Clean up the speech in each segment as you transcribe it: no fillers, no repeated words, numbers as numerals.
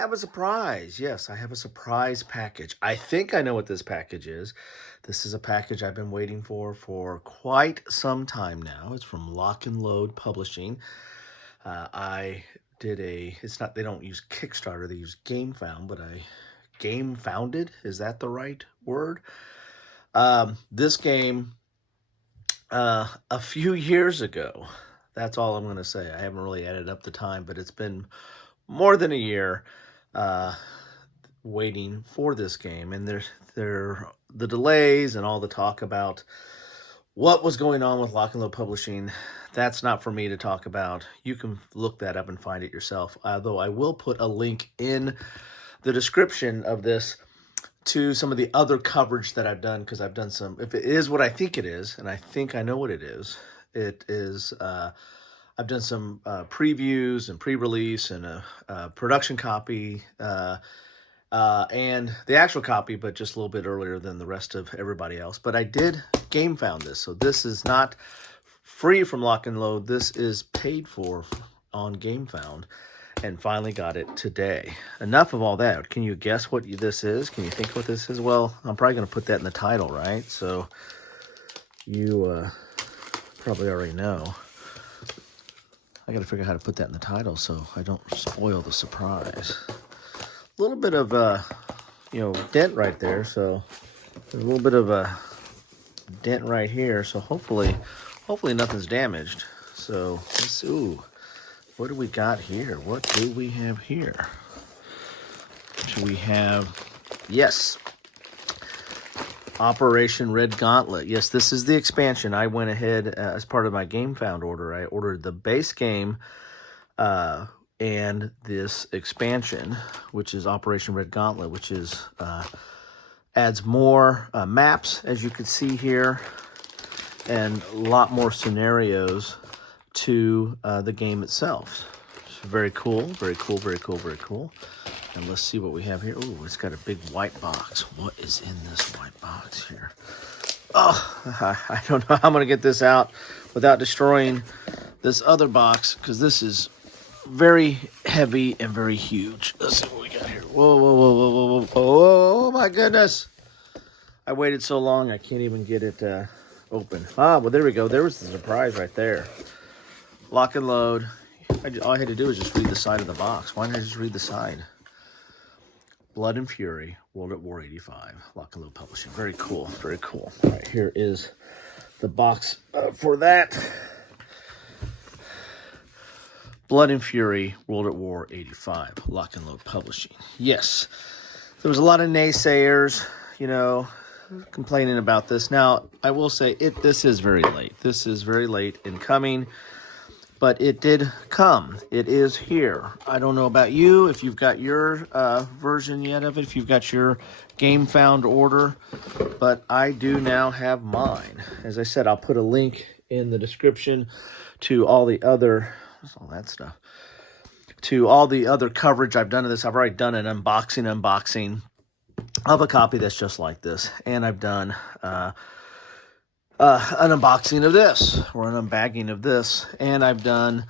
have a surprise. Yes, I have a surprise package. I think I know what this package is. This is a package I've been waiting for quite some time now. It's from Lock and Load Publishing. I did it's not, they don't use Kickstarter, they use GameFound, but I game founded. Is that the right word? This game, a few years ago, that's all I'm going to say. I haven't really added up the time, but it's been more than a year uh, waiting for this game, and there the delays and all the talk about what was going on with Lock and Load Publishing. That's not for me to talk about. You can look that up and find it yourself. Although I will put a link in the description of this to some of the other coverage that I've done, because I've done some. If it is what I think it is, and I think I know what it is, it is. I've done some previews and pre-release and a production copy and the actual copy, but just a little bit earlier than the rest of everybody else. But I did game found this, so this is not free from Lock and Load. This is paid for on GameFound, and finally got it today. Enough of all that. Can you guess what this is? Can you think what this is? Well, I'm probably going to put that in the title, right? So you probably already know. I got to figure out how to put that in the title so I don't spoil the surprise. A little bit of dent right there, so there's a little bit of a dent right here, so hopefully nothing's damaged. So let's see. Ooh, what do we got here? What do we have here? Do we have, yes, Operation Red Gauntlet. Yes, this is the expansion. I went ahead as part of my GameFound order. I ordered the base game and this expansion, which is Operation Red Gauntlet, which is adds more maps, as you can see here, and a lot more scenarios to the game itself. It's very cool, very cool, very cool, very cool. And let's see what we have here. Oh, it's got a big white box. What is in this white box here? Oh, I don't know how I'm going to get this out without destroying this other box, because this is very heavy and very huge. Let's see what we got here. Whoa, whoa, whoa, whoa, whoa, whoa. Oh, my goodness. I waited so long, I can't even get it open. Ah, well, there we go. There was the surprise right there. Lock and Load. All I had to do was just read the side of the box. Why didn't I just read the side? Blood and Fury, World at War 85, Lock and Load Publishing. Very cool, very cool. All right, here is the box for that. Blood and Fury, World at War 85, Lock and Load Publishing. Yes, there was a lot of naysayers, complaining about this. Now, I will say this is very late. This is very late in coming. But it did come. It is here. I don't know about you, if you've got your version yet of it, if you've got your GameFound order, but I do now have mine. As I said, I'll put a link in the description to all the other, what's all that stuff? To all the other coverage I've done of this. I've already done an unboxing of a copy that's just like this. And I've done an unboxing of this, or an unbagging of this, and I've done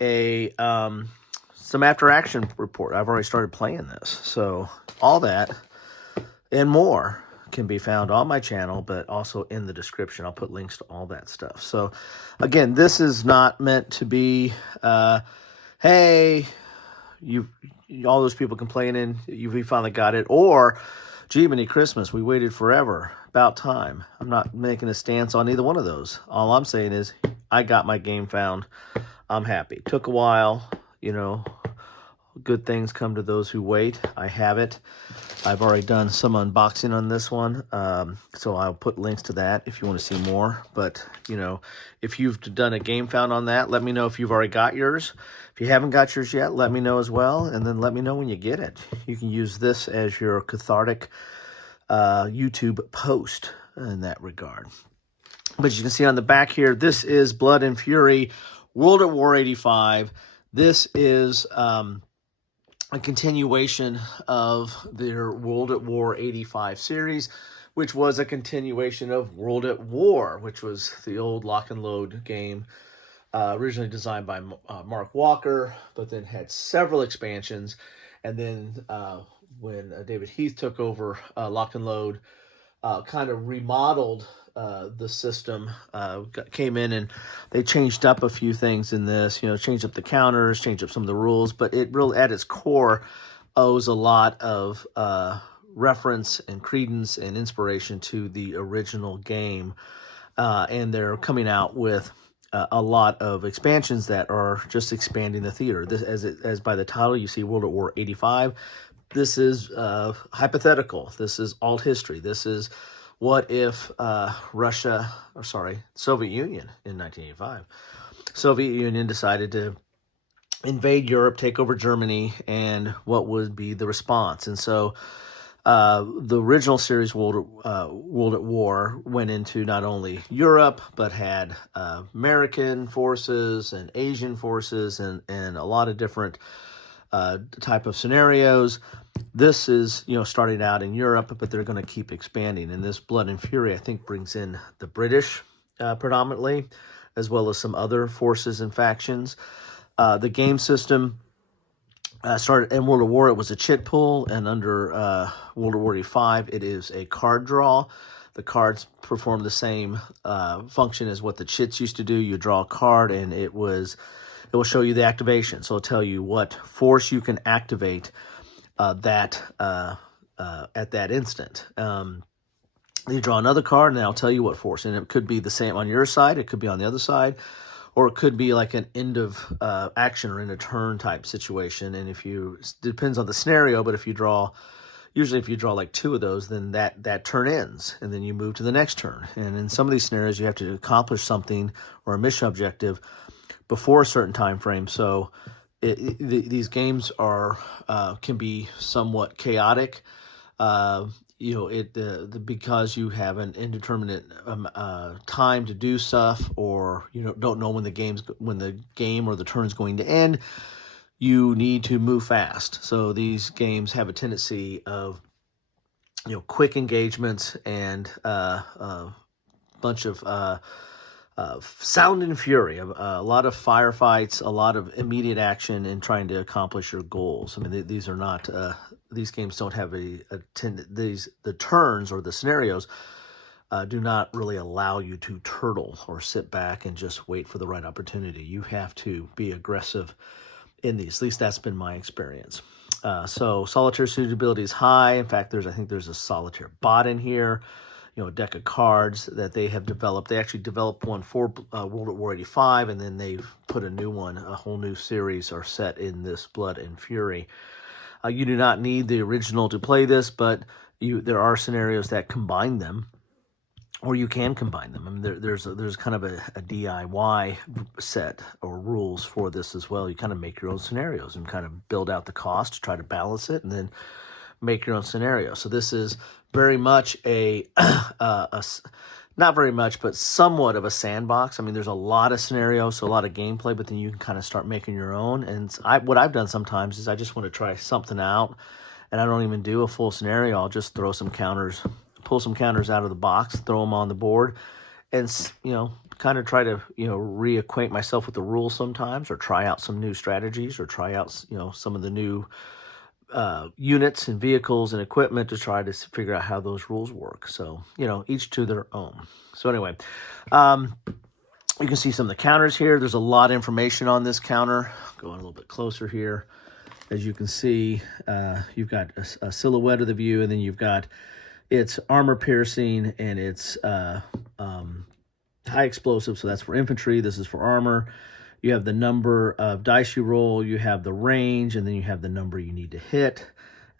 a some after action report. I've already started playing this, so all that and more can be found on my channel, but also in the description. I'll put links to all that stuff. So again, this is not meant to be hey, all those people complaining we finally got it, or gee, many Christmas, we waited forever. About time. I'm not making a stance on either one of those. All I'm saying is I got my GameFound. I'm happy. Took a while, good things come to those who wait. I have it. I've already done some unboxing on this one, so I'll put links to that if you want to see more. But, if you've done a GameFound on that, let me know if you've already got yours. If you haven't got yours yet, let me know as well, and then let me know when you get it. You can use this as your cathartic YouTube post in that regard. But you can see on the back here, this is Blood and Fury, World at War 85. This is a continuation of their World at War 85 series, which was a continuation of World at War, which was the old Lock and Load game, originally designed by Mark Walker, but then had several expansions. and then when David Heath took over, Lock and Load kind of remodeled the system, came in and they changed up a few things in this, changed up the counters, changed up some of the rules, but it really at its core owes a lot of reference and credence and inspiration to the original game. And they're coming out with a lot of expansions that are just expanding the theater. This, as by the title, you see World at War 85. This is hypothetical. This is alt history. This is what if Soviet Union in 1985. Soviet Union decided to invade Europe, take over Germany, and what would be the response? And so the original series, World at War, went into not only Europe, but had American forces and Asian forces and a lot of different type of scenarios. This is, starting out in Europe, but they're going to keep expanding. And this Blood and Fury, I think, brings in the British predominantly, as well as some other forces and factions. The game system started in World of War. It was a chit pool, and under World of War 85, it is a card draw. The cards perform the same function as what the chits used to do. You draw a card, and it will show you the activation. So it'll tell you what force you can activate at that instant. You draw another card, and I'll tell you what force. And it could be the same on your side. It could be on the other side. Or it could be like an end of action or end of turn type situation. And depends on the scenario, but usually if you draw like two of those, then that turn ends, and then you move to the next turn. And in some of these scenarios, you have to accomplish something or a mission objective before a certain time frame. So these games can be somewhat chaotic. Because you have an indeterminate time to do stuff, or don't know when the game or the turn is going to end, you need to move fast. So these games have a tendency of quick engagements and a bunch of sound and fury, a lot of firefights, a lot of immediate action in trying to accomplish your goals. I mean, these are not these games don't have the turns or the scenarios do not really allow you to turtle or sit back and just wait for the right opportunity. You have to be aggressive in these. At least that's been my experience. So solitaire suitability is high. In fact, I think there's a solitaire bot in here. A deck of cards that they have developed. They actually developed one for World at War 85, and then they've put a new one, a whole new series are set in this Blood and Fury. You do not need the original to play this, but there are scenarios that combine them, or you can combine them. I mean, there's kind of a DIY set or rules for this as well. You kind of make your own scenarios and kind of build out the cost, try to balance it, and then make your own scenario. So this is very much not very much, but somewhat of a sandbox. I mean, there's a lot of scenarios, so a lot of gameplay, but then you can kind of start making your own. And what I've done sometimes is I just want to try something out, and I don't even do a full scenario. I'll just throw some counters, pull some counters out of the box, throw them on the board, and kind of try to reacquaint myself with the rules sometimes, or try out some new strategies, or try out some of the new units and vehicles and equipment to try to figure out how those rules work. So, each to their own. So anyway, you can see some of the counters here. There's a lot of information on this counter. Going a little bit closer here. As you can see, you've got a silhouette of the view, and then you've got its armor piercing and its high explosive. So that's for infantry. This is for armor. You have the number of dice you roll, you have the range, and then you have the number you need to hit.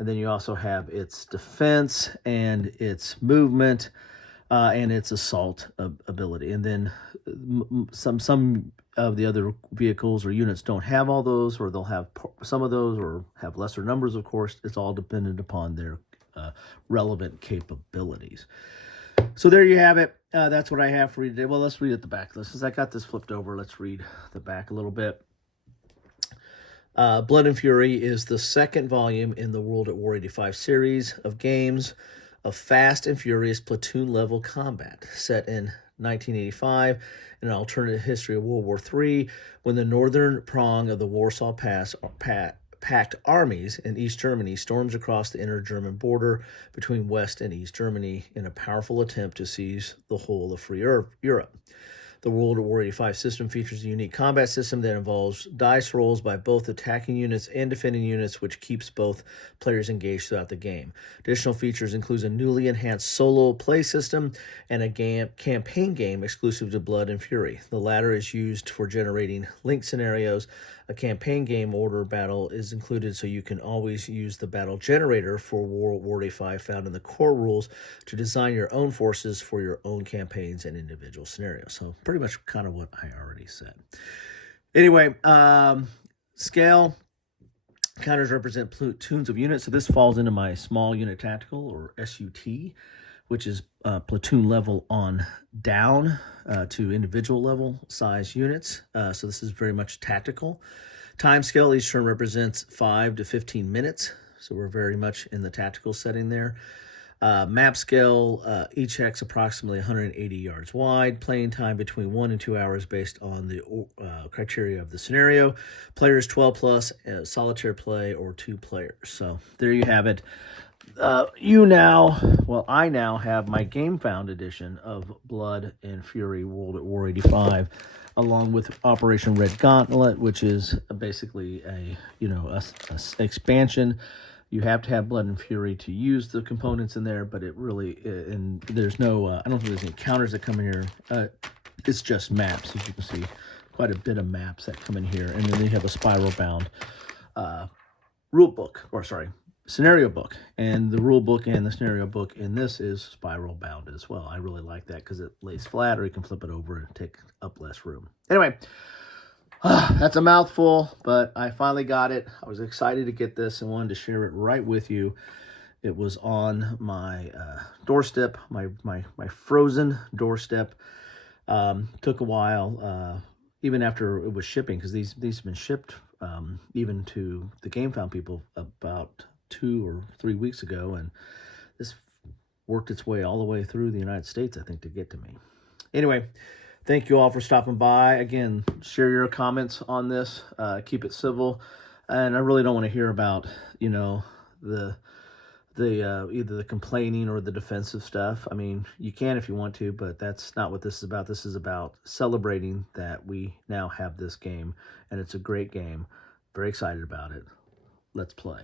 And then you also have its defense and its movement and its assault ability. And then some of the other vehicles or units don't have all those, or they'll have some of those, or have lesser numbers, of course. It's all dependent upon their relevant capabilities. So there you have it. That's what I have for you today. Well, let's read at the back. Since I got this flipped over, let's read the back a little bit. Blood and Fury is the second volume in the World at War 85 series of games of fast and furious platoon-level combat set in 1985 in an alternate history of World War III, when the northern prong of the Warsaw Pass packed armies in East Germany storms across the inner German border between West and East Germany in a powerful attempt to seize the whole of free Europe. The World War 85 system features a unique combat system that involves dice rolls by both attacking units and defending units, which keeps both players engaged throughout the game. Additional features include a newly enhanced solo play system and a campaign game exclusive to Blood and Fury. The latter is used for generating linked scenarios. A campaign game order battle is included, so you can always use the battle generator for World War 85 found in the core rules to design your own forces for your own campaigns and individual scenarios. So pretty much kind of what I already said. Anyway, scale. Counters represent platoons of units. So this falls into my small unit tactical, or SUT, which is platoon level on down to individual level size units. So this is very much tactical. Time scale, each turn represents 5 to 15 minutes. So we're very much in the tactical setting there. Map scale, each hex approximately 180 yards wide. Playing time between 1 and 2 hours based on the criteria of the scenario. Players 12 plus, solitaire play, or 2 players. So there you have it. I now have my GameFound edition of Blood and Fury World at War 85, along with Operation Red Gauntlet, which is basically a expansion. You have to have Blood and Fury to use the components in there, but it really, and there's no, I don't think there's any counters that come in here. It's just maps, as you can see, quite a bit of maps that come in here. And then you have a spiral bound scenario book. And the rule book and the scenario book in this is spiral bound as well. I really like that because it lays flat, or you can flip it over and take up less room. Anyway, that's a mouthful, but I finally got it. I was excited to get this and wanted to share it right with you. It was on my doorstep, my frozen doorstep. Took a while, even after it was shipping, because these have been shipped even to the GameFound people about 2 or 3 weeks ago, and this worked its way all the way through the United States, I think, to get to me. Anyway, thank you all for stopping by. Again, share your comments on this. Keep it civil. And I really don't want to hear about, the either the complaining or the defensive stuff. I mean, you can if you want to, but that's not what this is about. This is about celebrating that we now have this game, and it's a great game. Very excited about it. Let's play.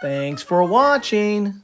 Thanks for watching.